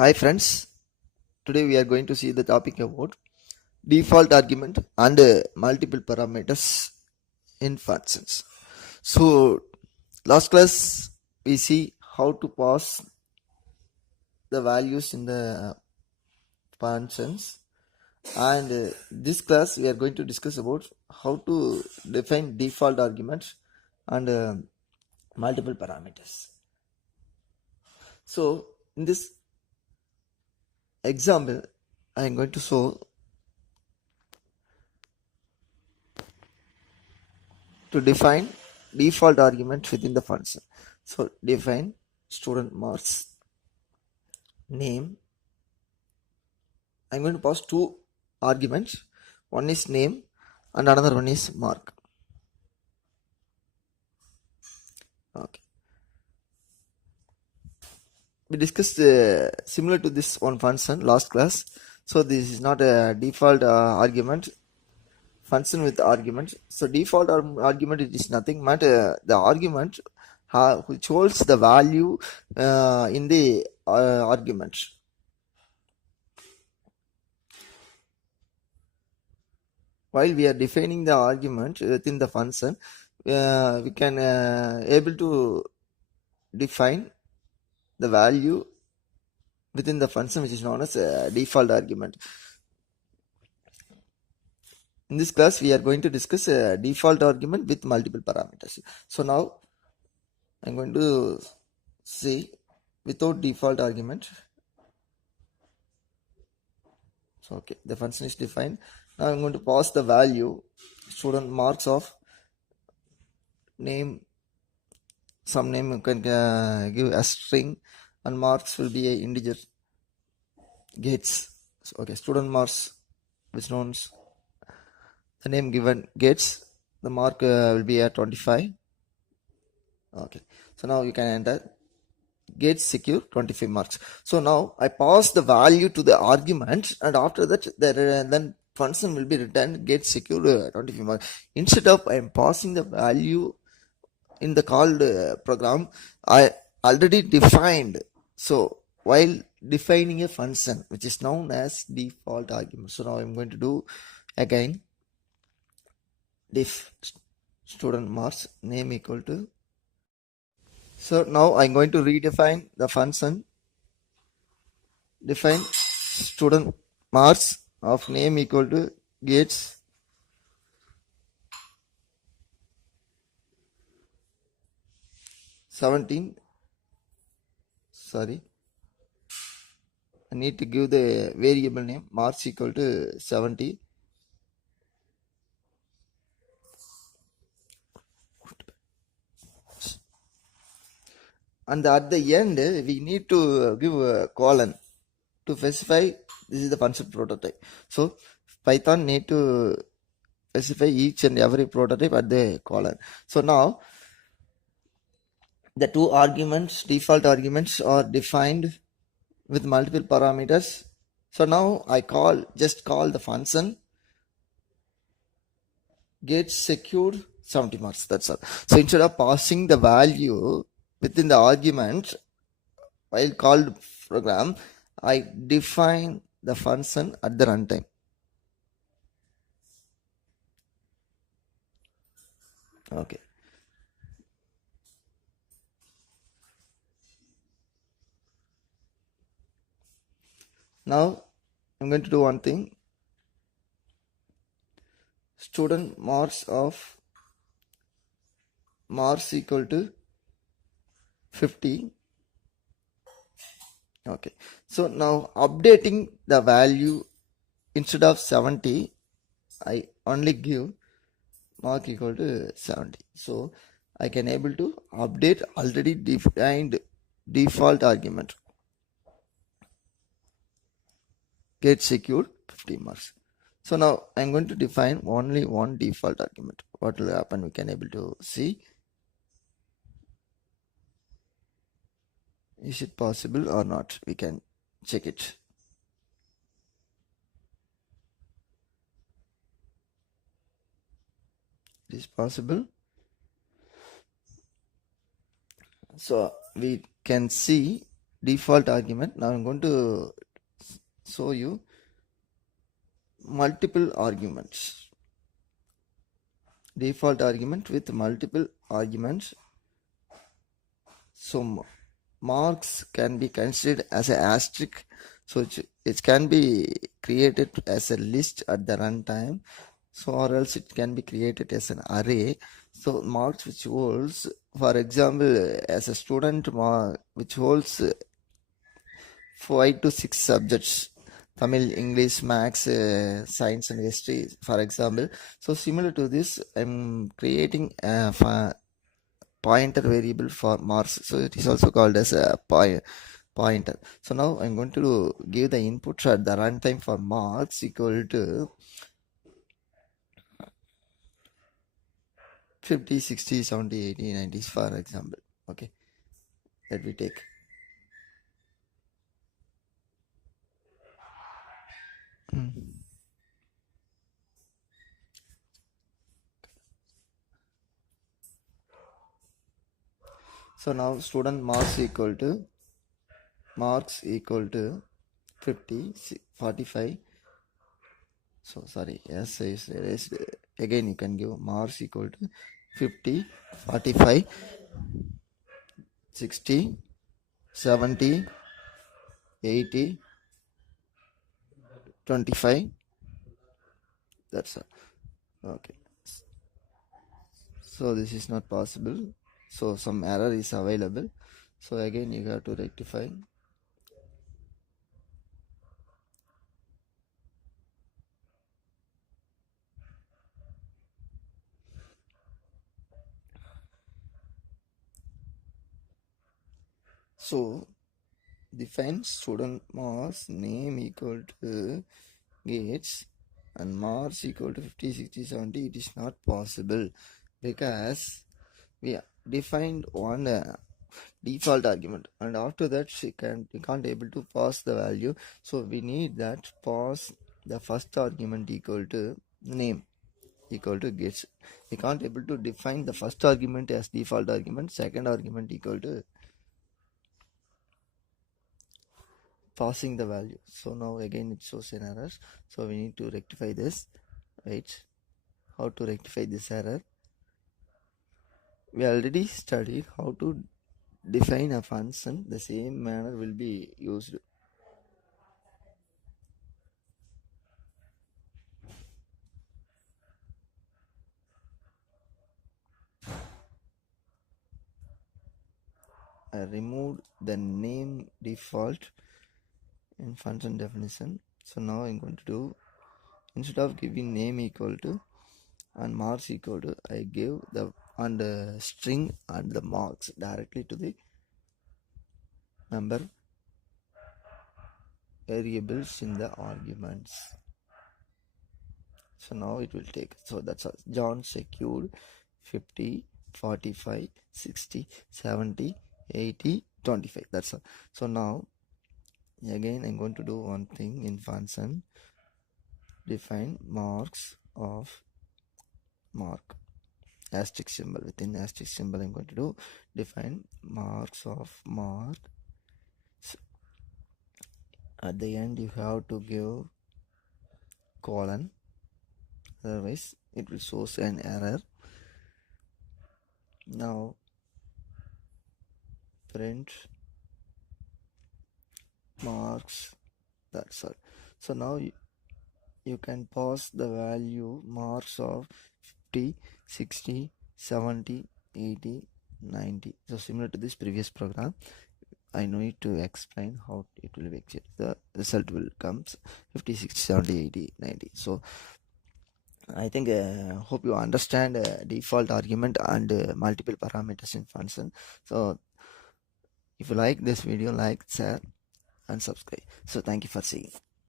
Hi friends, today we are going to see the topic about default argument and multiple parameters in functions. So last class we see how to pass the values in the functions, and this class we are going to discuss about how to define default arguments and multiple parameters. So in this example I am going to show to define default argument within the function. So define student marks name. I'm going to pass two arguments. One is name and another one is mark. Okay. We discussed similar to this one function last class. So this is not a default argument function with argument. So default argument it is nothing but the argument which holds the value in the argument. While we are defining the argument within the function, we can able to define the value within the function which is known as default argument. In this class we are going to discuss a default argument with multiple parameters. So now I'm going to see without default argument. So okay, the function is defined. Now I'm going to pass the value student marks of name. Some name you can give a string and marks will be a integer gates. So, okay, student marks which known the name given gates, the mark will be at 25. Okay, so now you can enter gates secure 25 marks. So now I pass the value to the argument, and after that then function will be returned get secure 25 marks. Instead of I am passing the value in the called program, I already defined. So while defining a function which is known as default argument, so now I'm going to do again diff student marks name equal to. So now I'm going to redefine the function. Define student marks of name equal to gates I need to give the variable name marks equal to 70. And at the end we need to give a colon to specify this is the function prototype. So Python need to specify each and every prototype at the colon. So now the two arguments, default arguments, are defined with multiple parameters. So now I just call the function get secured 70 marks. That's all. So instead of passing the value within the argument while called program, I define the function at the runtime. Okay. Now I'm going to do one thing. Student marks of marks equal to 50. Okay. So now updating the value instead of 70, I only give mark equal to 70. So I can able to update already defined default argument. Get secured 50 marks. So now I'm going to define only one default argument. What will happen we can able to see. Is it possible or not? We can check it. It is possible. So we can see default argument. Now I'm going to show you multiple arguments. Default argument with multiple arguments. So marks can be considered as an asterisk. So it can be created as a list at the runtime. So or else it can be created as an array. So marks which holds, for example, as a student which holds 5 to 6 subjects, Tamil, English, Maths, Science and History, for example. So similar to this, I'm creating a pointer variable for marks. So it is also called as a pointer. So now I'm going to give the input at the runtime for marks equal to 50, 60, 70, 80, 90, for example. Okay, let me take. So now student marks equal to 50, 45. So sorry, yes, is again you can give marks equal to 50, 45, 60, 70, 80, 25. That's all. Okay. So this is not possible. So some error is available. So again you have to rectify. So define student marks name equal to gates and marks equal to 50, 60, 70. It is not possible because we defined one default argument and after that we can't able to pass the value. So we need that pass the first argument equal to name equal to gets. We can't able to define the first argument as default argument, second argument equal to passing the value. So now again it shows an error. So we need to rectify this. Right? How to rectify this error? We already studied how to define a function. The same manner will be used. I removed the name default in function definition. So now I'm going to do, instead of giving name equal to and marks equal to, I give the string and the marks directly to the member variables in the arguments. So now it will take. So that's all. John secured 50, 45, 60, 70, 80, 25. That's all. So now again I'm going to do one thing in function. Define marks of mark. Asterisk symbol. Within asterisk symbol I'm going to do define marks of mark. So at the end you have to give colon, otherwise it will show an error. Now print marks. That's all. So now you can pass the value marks of 50, 60, 70, 80, 90. So similar to this previous program, I need to explain how it will be executed. The result will come 50, 60, 70, 80, 90. So I think hope you understand default argument and multiple parameters in function. So if you like this video, like, share and subscribe. So thank you for seeing.